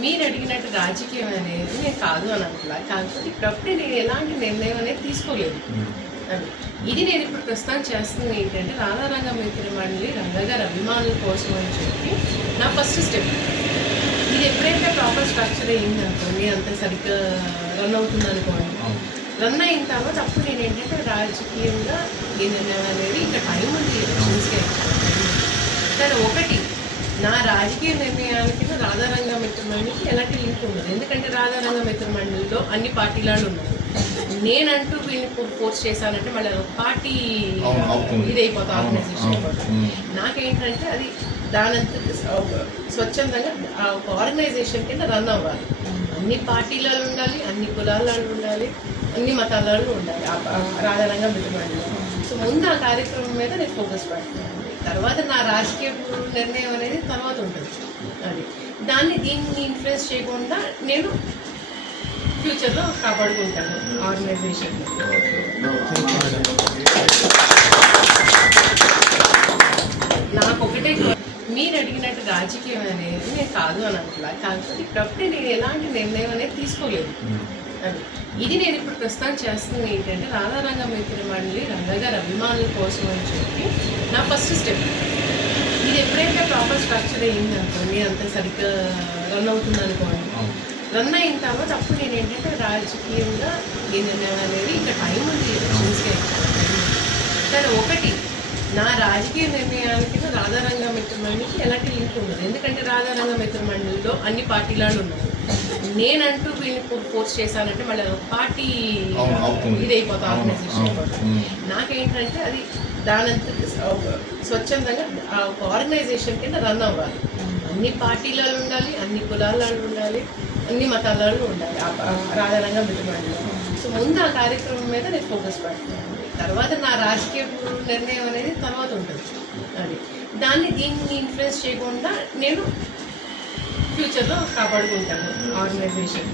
మీరు అడిగినట్టు రాజకీయం అనేది నేను కాదు అని అంటున్నా. కాకపోతే ఇప్పుడప్పుడే నేను ఎలాంటి నిర్ణయం అనేది తీసుకోలేదు. అది ఇది నేను ఇప్పుడు ప్రస్తుతం చేస్తుంది ఏంటంటే రాధారంగ మిత్ర మండలి రంగగారి అభిమానుల కోసం అని చెప్పి నా ఫస్ట్ స్టెప్. ఇది ఎప్పుడైతే ప్రాపర్ స్ట్రక్చర్ అయ్యింది అనుకోండి, అంత సరిగ్గా రన్ అవుతుంది అనుకోండి, రన్ అయిన తర్వాత అప్పుడు నేను ఏంటంటే రాజకీయంగా ఈ నిర్ణయం అనేది ఇంకా టైం ఉంది ఎలక్షన్స్కి. కానీ ఒకటి, నా రాజకీయ నిర్ణయానికి రాధారంగ మిత్ర మండలికి ఎలాంటి లింక్ ఉండదు. ఎందుకంటే రాధారంగ మిత్ర మండలిలో అన్ని పార్టీలాలు ఉన్నారు. నేనంటూ వీళ్ళని ఫోర్స్ చేశానంటే మళ్ళీ పార్టీ ఇది అయిపోతా, ఆర్గనైజేషన్ అయిపోతా. నాకేంటంటే అది దానంత స్వచ్ఛందంగా ఒక ఆర్గనైజేషన్ కింద రన్ అవ్వాలి. అన్ని పార్టీలలో ఉండాలి, అన్ని కులాలలో ఉండాలి, అన్ని మతాలలో ఉండాలి రాధారంగ మిత్ర మండలి. సో ముందు ఆ కార్యక్రమం మీద నేను ఫోకస్ పెడుతున్నాను. తర్వాత నా రాజకీయ నిర్ణయం అనేది తర్వాత ఉంటుంది. అది దీన్ని ఇన్ఫ్లుయెన్స్ చేయకుండా నేను ఫ్యూచర్లో కాపాడుకుంటాను ఆర్గనైజేషన్. నాకు ఒకటే, మీరు అడిగినట్టు రాజకీయం అనేది నేను కాదు అని అంటున్నా. కాకపోతే ఇప్పుడప్పుడే నేను ఎలాంటి నిర్ణయం అనేది తీసుకోలేదు. అది ఇది నేను ఇప్పుడు ప్రస్తుతం చేస్తుంది ఏంటంటే రాధారంగ మిత్ర మండలి రంగగారి అభిమానుల కోసం అని చెప్పి నా ఫస్ట్ స్టెప్. ఇది ఎప్పుడైతే ప్రాపర్ స్ట్రక్చర్ అయ్యింది అనుకోండి, అంత సరిగ్గా రన్ అవుతుంది అనుకోండి, రన్ అయిన తర్వాత అప్పుడు నేను ఏంటంటే రాజకీయంగా ఈ నిర్ణయం అనేది ఇంకా టైం ఉంది ఎలక్షన్స్కి. కానీ ఒకటి, నా రాజకీయ నిర్ణయానికి రాధారంగ మిత్ర మండలికి ఎలాంటి లింక్ ఉండదు. ఎందుకంటే రాధారంగ మిత్ర మండలిలో అన్ని పార్టీలాలు ఉన్నారు. నేనంటూ వీళ్ళని ఫోర్స్ చేశానంటే మళ్ళీ పార్టీ ఇది అయిపోతా, ఆర్గనైజేషన్ అయిపోతా. నాకేంటంటే అది దానంత స్వచ్ఛందంగా ఒక ఆర్గనైజేషన్ కింద రన్ అవ్వాలి. అన్ని పార్టీలలో ఉండాలి, అన్ని కులాలలో ఉండాలి, అన్ని మతాలలో ఉండాలి రాధారంగ మిత్ర మండలి. సో ముందు ఆ కార్యక్రమం మీద నేను ఫోకస్ పెడుతున్నాను. తర్వాత నా రాజకీయ నిర్ణయం అనేది తర్వాత ఉంటుంది. అది దీన్ని ఇన్ఫ్లుయెన్స్ చేయకుండా నేను ఫ్యూచర్లో కాపాడుకుంటాను ఆర్గనైజేషన్.